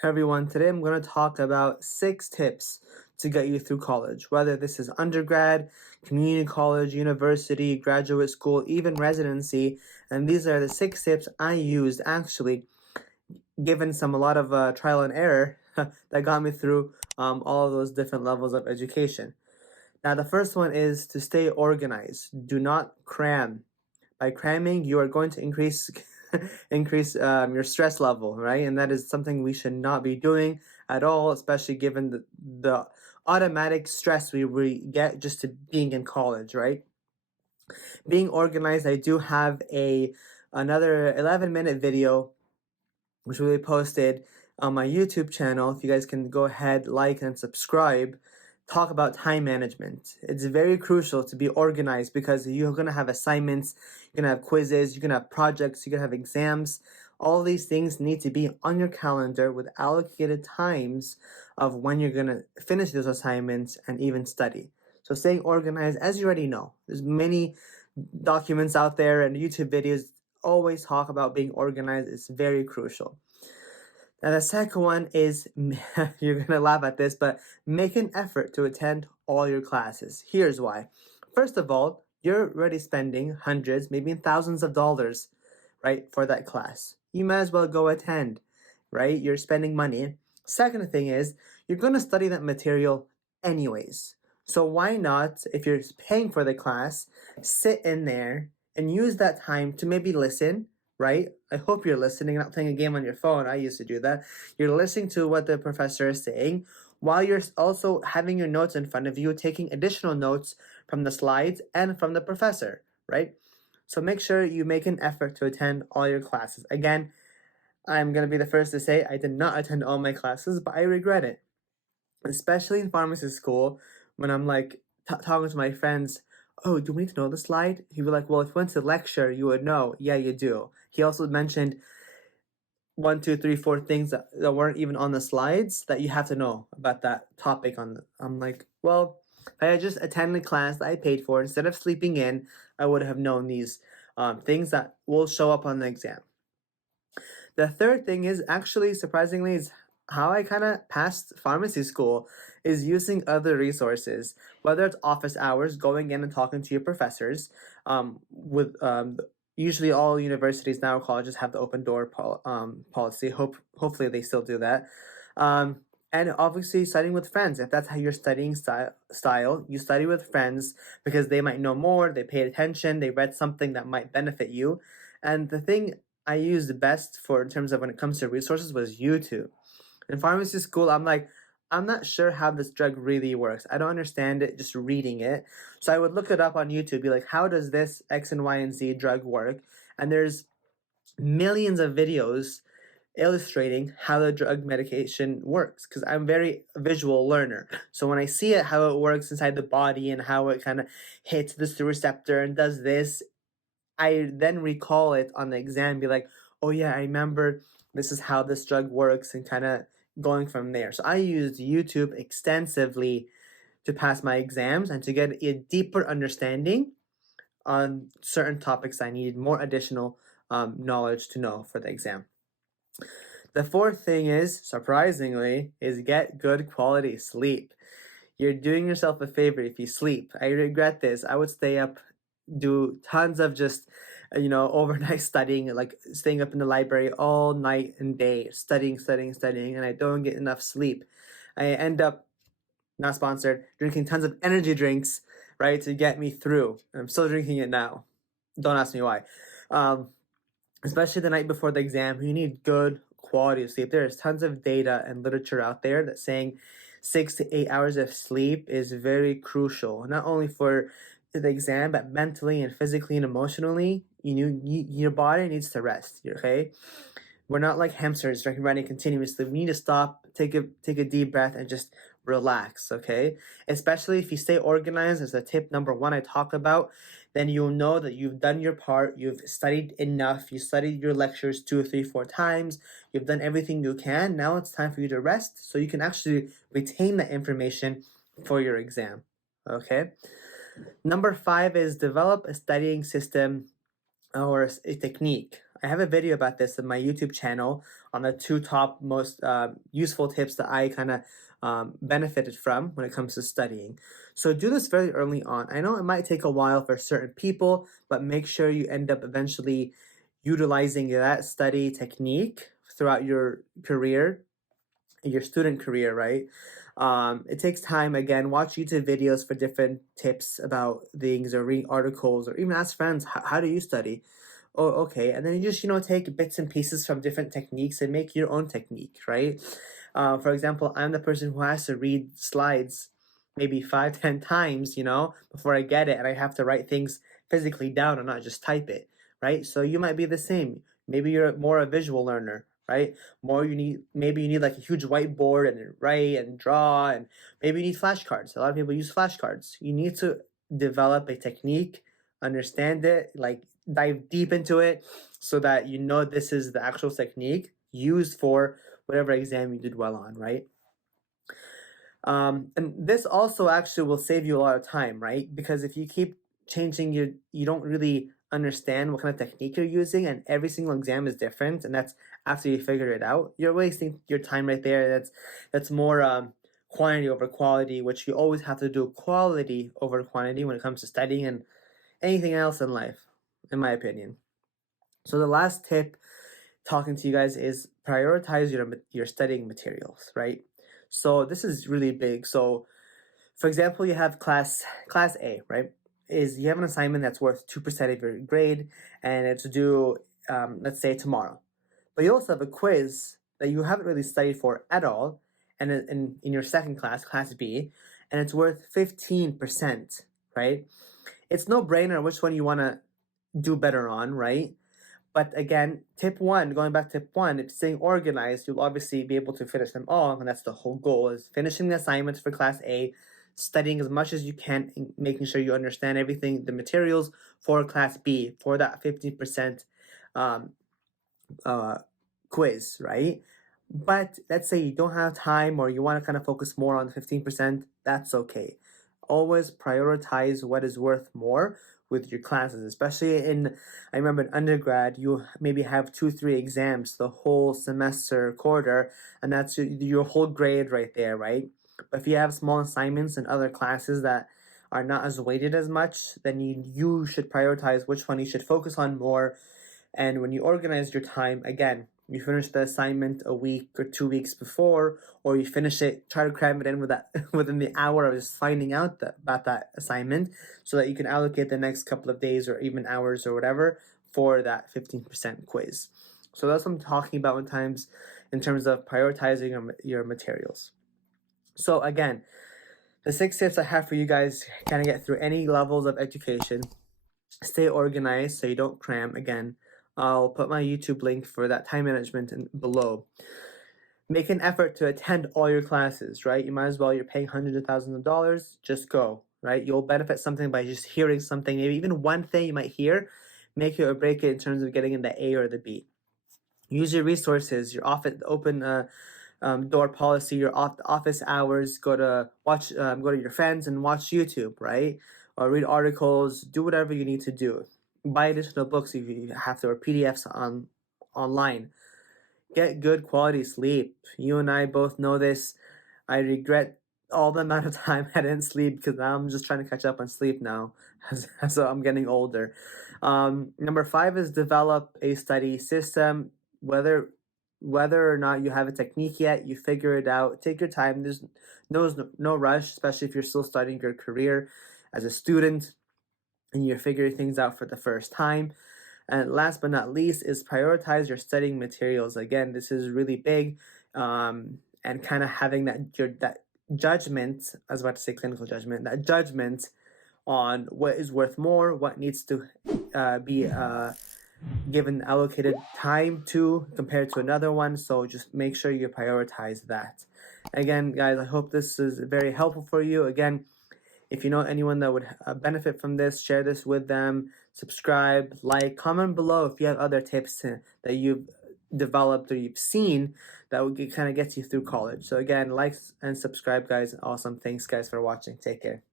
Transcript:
Hey everyone, today I'm going to talk about 6 tips to get you through college, whether this is undergrad, community college, university, graduate school, even residency. And these are the 6 tips I used actually, given a lot of trial and error that got me through all of those different levels of education. Now, the first one is to stay organized. Do not cram. By cramming, you are going to increase your stress level, right? And that is something we should not be doing at all, especially given the automatic stress we get just to being in college, right? Being organized, I do have another 11-minute video which will be posted on my YouTube channel. If you guys can go ahead, like, and subscribe, talk about time management. It's very crucial to be organized because you're going to have assignments, you're going to have quizzes, you're going to have projects, you're going to have exams. All these things need to be on your calendar with allocated times of when you're going to finish those assignments and even study. So staying organized, as you already know, there's many documents out there and YouTube videos always talk about being organized. It's very crucial. Now the second one is, you're going to laugh at this, but make an effort to attend all your classes. Here's why. First of all, you're already spending hundreds, maybe thousands of dollars, right, for that class. You might as well go attend, right? You're spending money. Second thing is, you're going to study that material anyways. So why not, if you're paying for the class, sit in there and use that time to maybe listen, right? I hope you're listening, not playing a game on your phone. I used to do that. You're listening to what the professor is saying while you're also having your notes in front of you, taking additional notes from the slides and from the professor, right? So make sure you make an effort to attend all your classes. Again, I'm going to be the first to say I did not attend all my classes, but I regret it. Especially in pharmacy school, when I'm like talking to my friends, oh, do we need to know the slide? He'd be like, well, if you went to lecture, you would know. Yeah, you do. He also mentioned 1, 2, 3, 4 things that weren't even on the slides that you have to know about that topic. I'm like, well, if I had just attended class that I paid for, instead of sleeping in, I would have known these things that will show up on the exam. The third thing is actually, surprisingly, is how I kind of passed pharmacy school is using other resources, whether it's office hours, going in and talking to your professors. Usually all universities now, colleges have the open door policy. Hopefully they still do that. And obviously studying with friends. If that's how your studying style, you study with friends because they might know more, they paid attention, they read something that might benefit you. And the thing I used best for in terms of when it comes to resources was YouTube. In pharmacy school, I'm not sure how this drug really works. I don't understand it just reading it. So I would look it up on YouTube, be like, how does this X and Y and Z drug work? And there's millions of videos illustrating how the drug medication works because I'm a very visual learner. So when I see it, how it works inside the body and how it kind of hits this receptor and does this, I then recall it on the exam, be like, oh yeah, I remember this is how this drug works, and kind of going from there. So I used YouTube extensively to pass my exams and to get a deeper understanding on certain topics I needed more additional knowledge to know for the exam. The fourth thing is, surprisingly, is get good quality sleep. You're doing yourself a favor if you sleep. I regret this. I would stay up, do tons of just, overnight studying, like staying up in the library all night and day, studying, and I don't get enough sleep. I end up, not sponsored, drinking tons of energy drinks, right, to get me through. I'm still drinking it now. Don't ask me why. Especially the night before the exam, you need good quality of sleep. There's tons of data and literature out there that's saying 6 to 8 hours of sleep is very crucial, not only for the exam, but mentally and physically and emotionally. Your body needs to rest, okay? We're not like hamsters running continuously. We need to stop, take a deep breath, and just relax, okay? Especially if you stay organized, as the tip number 1 I talk about, then you'll know that you've done your part, you've studied enough, you studied your lectures 2, 3, 4 times, you've done everything you can. Now it's time for you to rest so you can actually retain that information for your exam, okay? Number 5 is develop a studying system or a technique. I have a video about this in my YouTube channel on the 2 top most useful tips that I kind of benefited from when it comes to studying. So do this very early on. I know it might take a while for certain people, but make sure you end up eventually utilizing that study technique throughout your career, your student career, right? It takes time. Again, watch YouTube videos for different tips about things, or read articles, or even ask friends, how do you study? Oh, okay. And then you just, take bits and pieces from different techniques and make your own technique, right? For example, I'm the person who has to read slides maybe 5, 10 times, before I get it, and I have to write things physically down and not just type it, right? So you might be the same. Maybe you're more a visual learner, right? Maybe you need like a huge whiteboard and write and draw, and maybe you need flashcards. A lot of people use flashcards. You need to develop a technique, understand it, like dive deep into it, so that you know this is the actual technique used for whatever exam you did well on, right? And this also actually will save you a lot of time, right? Because if you keep changing you don't really understand what kind of technique you're using, and every single exam is different, and that's after you figure it out, you're wasting your time right there. That's more quantity over quality, which you always have to do quality over quantity when it comes to studying and anything else in life, in my opinion. So the last tip talking to you guys is prioritize your studying materials, right? So this is really big. So for example, you have class A, right? Is you have an assignment that's worth 2% of your grade, and it's due, let's say, tomorrow. But you also have a quiz that you haven't really studied for at all, and in your second class, class B, and it's worth 15%, right? It's no brainer which one you want to do better on, right? But again, going back to tip one, if staying organized, you'll obviously be able to finish them all, and that's the whole goal, is finishing the assignments for class A, studying as much as you can, and making sure you understand everything, the materials for class B, for that 50% um, quiz, right? But let's say you don't have time, or you want to kind of focus more on the 15%, that's okay. Always prioritize what is worth more with your classes, especially I remember in undergrad, you maybe have 2, 3 exams the whole semester, quarter, and that's your whole grade right there, right? But if you have small assignments and other classes that are not as weighted as much, then you should prioritize which one you should focus on more. And when you organize your time, again, you finish the assignment a week or 2 weeks before, or you finish it, try to cram it in within the hour of just finding out about that assignment, so that you can allocate the next couple of days or even hours or whatever for that 15% quiz. So that's what I'm talking about in terms of prioritizing your materials. So again, the 6 tips I have for you guys kind of get through any levels of education. Stay organized so you don't cram. Again, I'll put my YouTube link for that time management below. Make an effort to attend all your classes, right? You might as well, you're paying hundreds of thousands of dollars, just go, right? You'll benefit something by just hearing something, maybe even one thing you might hear, make it or break it in terms of getting in the A or the B. Use your resources, your open door policy, your office hours. Go to your friends and watch YouTube, right? Or read articles. Do whatever you need to do. Buy additional books if you have to, or PDFs online. Get good quality sleep. You and I both know this. I regret all the amount of time I didn't sleep, because now I'm just trying to catch up on sleep now, so I'm getting older. Number 5 is develop a study system. Whether or not you have a technique yet, you figure it out. Take your time. There's no rush, especially if you're still starting your career as a student and you're figuring things out for the first time. And last but not least is prioritize your studying materials. Again, this is really big, and kind of having that judgment, I was about to say clinical judgment, that judgment on what is worth more, what needs to be given allocated time to compared to another one. So just make sure you prioritize that. Again, guys, I hope this is very helpful for you. Again, if you know anyone that would benefit from this, share this with them. Subscribe, like, comment below if you have other tips that you've developed or you've seen that would kind of get you through college. So again, like and subscribe, guys. Awesome. Thanks, guys, for watching. Take care.